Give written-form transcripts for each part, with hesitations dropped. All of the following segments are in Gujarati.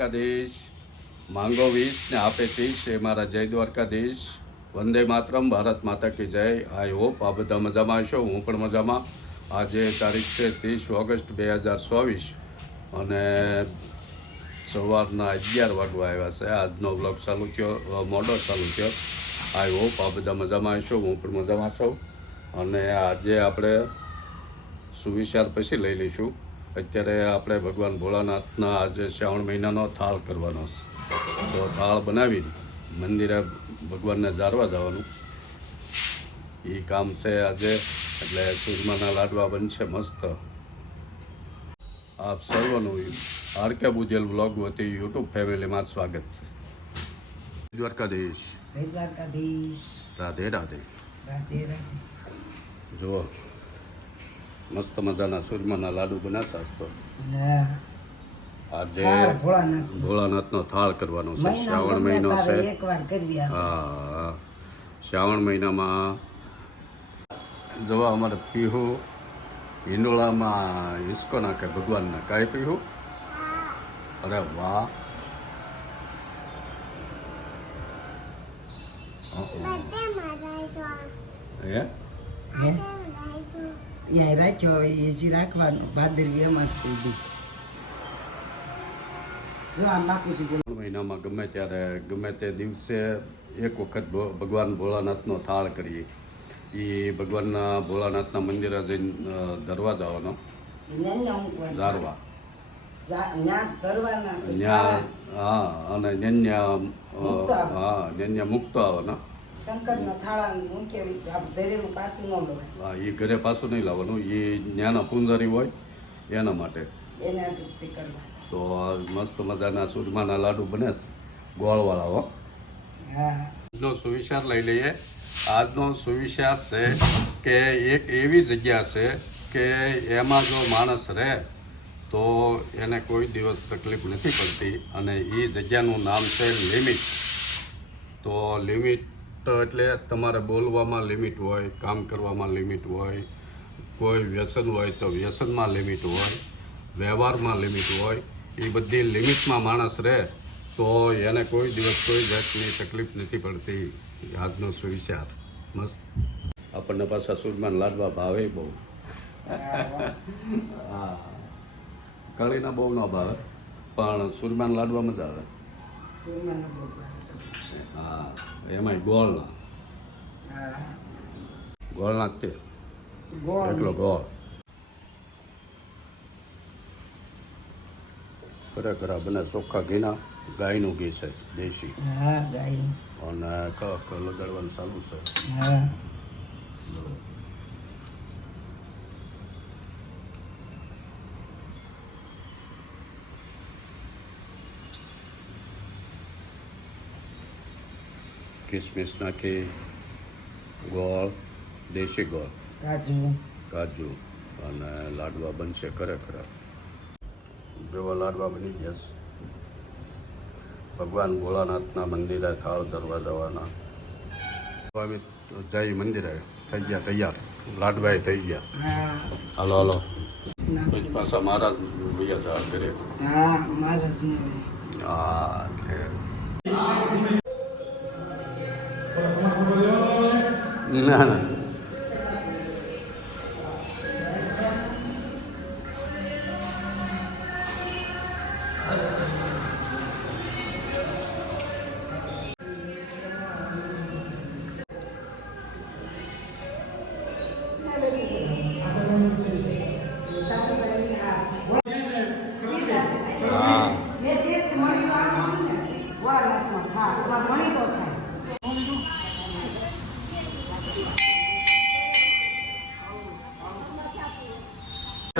દ્વારકાધીશ માંગો 20 ને આપે 30 એ મારા જય દ્વારકાધીશ. વંદે માતરમ. ભારત માતા કી જય. આઈ હોપ આ બધા મજામાં હશો. હું પણ મજામાં. આજે તારીખ છે 30 ઓગસ્ટ 2024 અને સવારના 11 વાગવા આવ્યા છે. આજનો બ્લોગ ચાલુ થયો, મોડો ચાલુ થયો. આઈ હોપ આ બધા મજામાં હશો. હું પણ મજામાં છું. અને આજે આપણે સુવિચાર પછી લઈ લઈશું. અત્યારે આપણે ભગવાન ભોળાનાથના આજે શ્રાવણ મહિનાનો થાળ કરવાનો છે. તો થાળ બનાવીને મંદિરે ભગવાનને જારવા જવાનું એ કામ છે આજે. એટલે ચૂરમાના લાડવા બનશે મસ્ત. આપ સર્વનું આરકે બુજેલ બ્લોગ વતી યુટ્યુબ ફેમિલીમાં સ્વાગત છે. દ્વારકાધીશ. જય દ્વારકાધીશ. રાધે રાધે. રાધે રાધે. જુઓ મસ્ત મજાના સુરમાના લાડુ બનાવશે. તો આજે ભોળાનાથનો થાળ કરવાનો છે. શ્રાવણ મહિનો છે. હા, શ્રાવણ મહિનામાં જવા અમારે પીહુ હિંડોળામાં હિસકો નાખે ભગવાનના. કાંઈ પીહુ? અરે વાહ. હે રાખ્યો હવે એ જ રાખવાનો ભાદરવી એમાં સુધી જો આમ બાપુ છું. મહિનામાં ગમે ત્યારે ગમે તે દિવસે એક વખત ભગવાન ભોળાનાથનો થાળ કરીએ. એ ભગવાનના ભોળાનાથના મંદિરે જઈને ધરવા જવાનો, ધારવા ત્યાં. હા, અને ન્યા મુક્તો આવવાનો. શંકરના થાળા મૂકે ધરેલું પાછું ન લવાય. હા, એ ઘરે પાછું નહીં લાવવાનું. એ ન્યાના પૂંજારી હોય એના માટે. એના કરવા તો મસ્ત મજાના સુરમાના લાડુ બને ગોળવાળા. હો, આજનો સુવિચાર લઈ લઈએ. આજનો સુવિચાર છે કે એક એવી જગ્યા છે કે એમાં જો માણસ રહે તો એને કોઈ દિવસ તકલીફ નથી પડતી. અને એ જગ્યાનું નામ છે લિમિટ. તો લિમિટ એટલે તમારે બોલવામાં લિમિટ હોય, કામ કરવામાં લિમિટ હોય, કોઈ વ્યસન હોય તો વ્યસનમાં લિમિટ હોય, વ્યવહારમાં લિમિટ હોય. એ બધી લિમિટમાં માણસ રહે તો એને કોઈ દિવસ કોઈ જાતની તકલીફ નથી પડતી. આજનો સુવિચાર મસ્ત. આપણને પાછા સુરમાન લાડવા ભાવે બહુ. હા, કળીના બહુ ન ભાવે પણ સુરમાન લાડવા મજા આવે. હા, એમાંય ગોળના. ગોળના જ તે એટલો ગોળ ખરેખર બને. ચોખ્ખા ઘીના ગાયનું ઘી છે, દેશી. અને લગાડવાનું ચાલુ છે. કિસમિસ નાખી, ગોળ, દેશી ગોળ, કાજુ અને લાડવા બનશે ખરેખર. જેવા લાડવા બની ગયા છે. ભગવાન ભોળાનાથના મંદિરે થાળ ધરવા જવાના. સ્વામી જય મંદિરે થઈ ગયા તૈયાર. લાડવા થઈ ગયા. હાલો હાલો. પછી પાછા મહારાજ બીજા જવા ઘરે. હા, ના ના.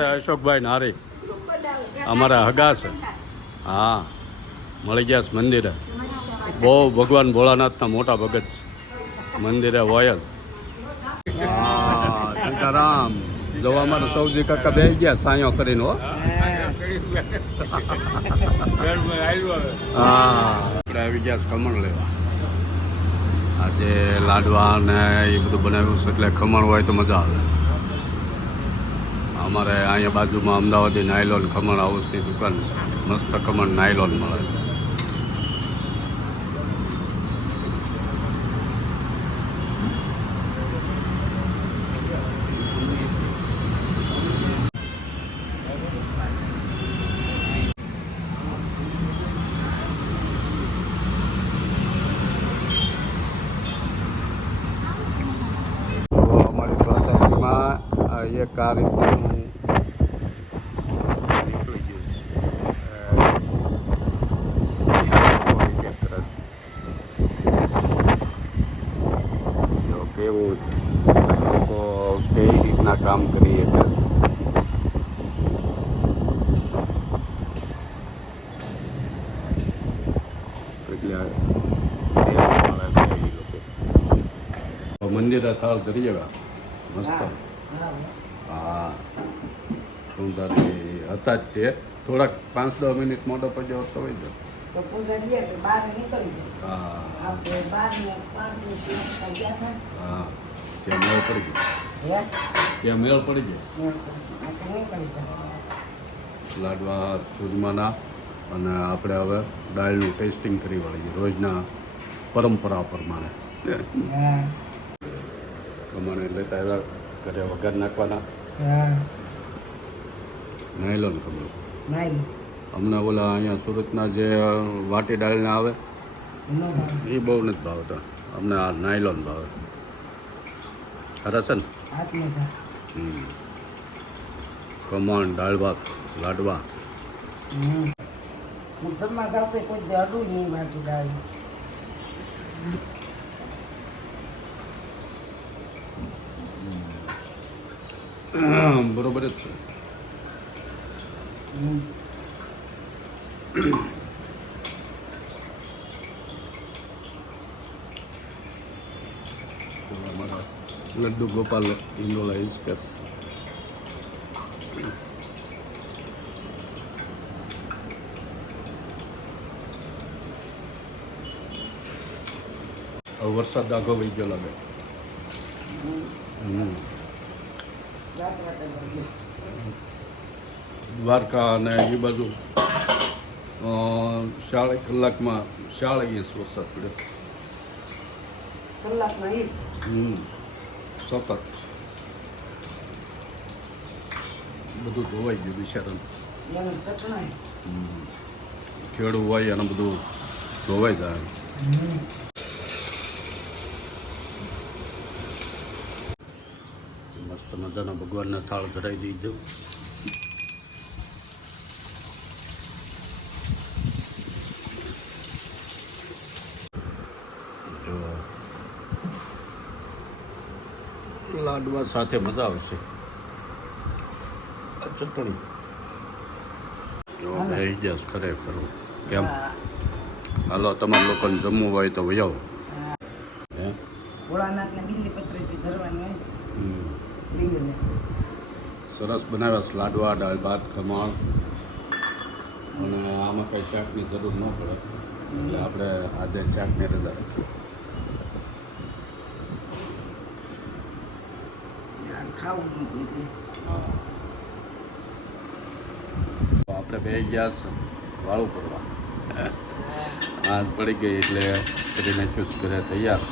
અશોકભાઈ નારી અમારા હગા છે. હા, મળી ગયા છે મંદિરે. બહુ ભગવાન ભોળાનાથના મોટા ભગત છે. મંદિરે હોય જ. હા, શંકરામ જોવા અમારે સૌજી કાકા બે ગયા સાયો કરીને. હો, હા, આપણે આવી ગયા ખમણ લેવા. આજે લાડવા ને એ બધું બનાવ્યું છે એટલે ખમણ હોય તો મજા આવે. અમારે અહીંયા બાજુમાં અમદાવાદી નાયલોન ખમણ હાઉસની દુકાન છે. મસ્ત ખમણ નાયલોન મળે. અમારી સોસાયટીમાં એક આ રીતનું નીકળી ગયું છે. જો કેવું લોકો કઈ રીતના કામ કરી શકે. મંદિરે થાળ ધરી જવા મસ્ત. હા પૂંજાથી હતા જ તે થોડાક 5-10 મિનિટ મોટો પછી તો હોય જ. તો પૂજા ગયા તો બહાર નીકળી જાય. હા આપણે 12 ને 5 મિનિટ ગયા હતા. હા ત્યાં મેળ પડી ગયો. ત્યાં મેળ પડી ગયો. નીકળી શકે. લાડવા ચૂરમાના અને આપણે હવે દાળનું ટેસ્ટિંગ કરી વાળીએ રોજના પરંપરા પ્રમાણે. હા પ્રમાણે લેતા આવ્યા ઘરે વઘાર નાખવાના. હા નાયલોન ખબર નહીં અમને ઓલા અહીંયા સુરતના જે વાટી દાળના આવે નો ભાવ એ બહુ નથી ભાવતા. અમને આ નાયલોન ભાવે. ખરા છે ને? આત્મસા ખમણ દાળ ભાત લાડવા. હું જમવા જાઉં તો કોઈ દે અડું નહીં વાટું ડાળી. બરોબર જ છે. અમારા લડ્ડુ ગોપાલ ઇન્દોલા ઇસ્કસ. હવે વરસાદ આઘો વહી ગયો લાગે. દ્વારકા અને એ બાજુ 4 કલાકમાં 4 ઇંચ વરસાદ પડ્યો. કલાકમાં ઈસ સતત બધું ધોવાઈ ગયું બિચારાનું. એને કટણાય. ખેડૂ હોય અને બધું ધોવાઈ જાય. મસ્ત મજાના ભગવાનના થાળ ધરાવી દીધો. જો લાડવા સાથે મજા આવશે. ચટણી જો બેસી જશ ખરેખર. કેમ હાલો તમારા લોકોને જમવું હોય તો વયાવો. હે ભોળાનાથને બિલ્લી પત્રીથી ધરવાની હોય. લીંબુને સરસ બનાવ્યા છે લાડવા દાળ ભાત ખમણ. અને આમાં કંઈ શાકની જરૂર ન પડે એટલે આપણે આજે શાકની રજા રાખીએ. ખાવું નહોતું એટલે હા આપણે બે ગયા છે વાળું કરવા. આજ પડી ગઈ એટલે કરી નાખ્યું છે ઘરે તૈયાર.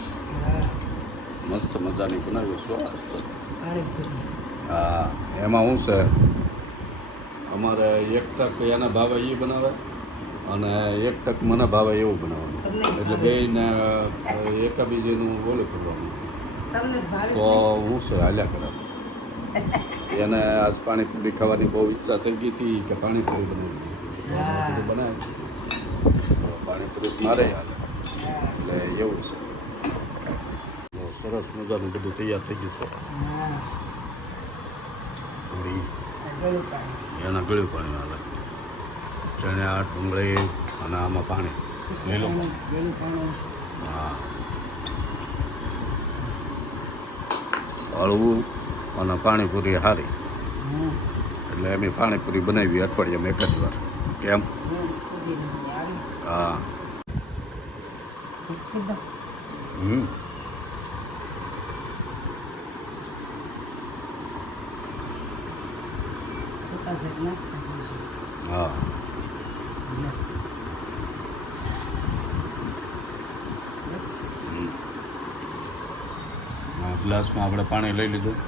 મસ્ત મજાની બનાવ્યું સ્વાદ. હા એમાં શું છે અમારે 1 ટક એના ભાવે એ બનાવે અને 1 ટક મને ભાવે એવું બનાવવાનું. એટલે બેયને એકાબીજીનું બોલે કરવાનું. તો હું છે હાલ્યા કરે. એને આજ પાણીપુરી ખાવાની બહુ ઈચ્છા થઈ ગઈ હતી કે પાણીપુરી બનાવી બનાવે પાણીપુરી મારે હાલે એટલે એવું છે. સરસ મજાનું બધું તૈયાર થઈ ગયું છે. પૂરી એના ગળ્યું પાણી હાલે. ચણા ડુંગળી અને આમાં પાણી લીલું હા હળવું અને પાણીપુરી સારી. એટલે એમ પાણીપુરી બનાવી અઠવાડિયામાં 1 જ વાર. કેમ હા પાછળ નાખતા જઈશું. હા બસ આ ગ્લાસમાં આપણે પાણી લઈ લીધું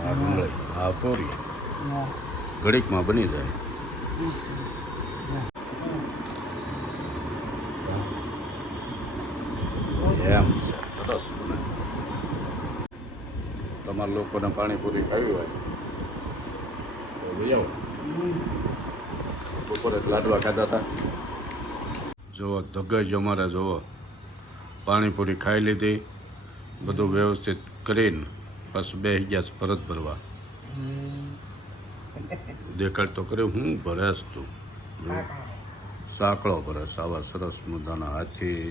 આ ડુંગળી આ પૂરી હા ઘડીકમાં બની જાય એમ છે સરસ બને તમારા લોકોને પાણીપુરી ખાવી હોય તો લઈ આવો બપોરે લાડવા ખાધા હતા જુઓ ધગજ અમારે જુઓ પાણીપુરી ખાઈ લીધી બધું વ્યવસ્થિત કરીને પછી બેસી ગયા છે ભરત ભરવા દેખાડ તો કર્યું હું ભરેશ તું સાંકળો ભરેશ આવા સરસ મજાના હાથી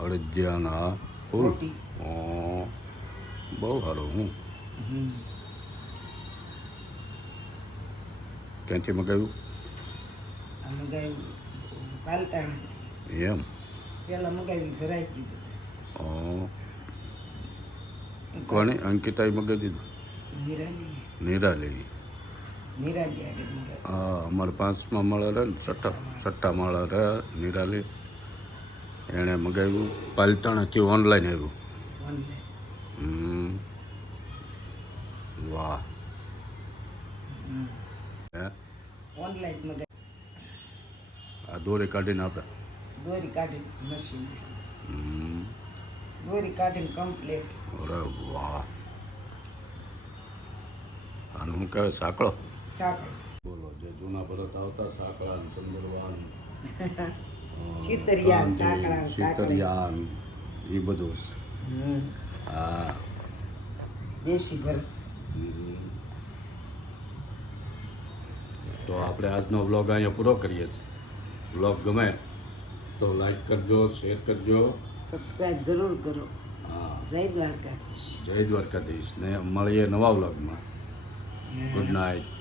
અડદિયાના ફૂલ બહુ સારું હું ક્યાંથી મગાવ્યું પાલતાણાથી એમ પેલા મગાવી ભરાઈ ગયું કોની અંકિતાએ મગાવી દીધું નિરાલી નિરાલી નિરાલી આગળ મગાવી હા અમારે 5મા માળા રહે ને છઠ્ઠા માળા રહે નિરાલી એણે મગાવ્યું પાલતાણાથી ઓનલાઈન આવ્યું ઓનલાઈન વાહ હે ઓનલાઈન મગાવી આ દોરી કાઢીને આપે દોરી કાઢીને મશીન દોરી કાઢીને કમ્પ્લીટ અરે વાહ આનું શું કહેવાય સાંકળો સાકળ બોલો જે જૂના ભરત આવતા સાંકળા ને ચંદરવાન ચિતરિયા સાકળા ચિતરિયા એ બધું હા દેશી ભરત તો આપણે આજનો વ્લોગ અહીંયા પૂરો કરીએ છીએ વ્લોગ ગમે તો લાઈક કરજો શેર કરજો સબસ્ક્રાઇબ જરૂર કરો હા જય દ્વારકાધીશ જય દ્વારકાધીશ ને મળીએ નવા વ્લોગમાં ગુડ નાઇટ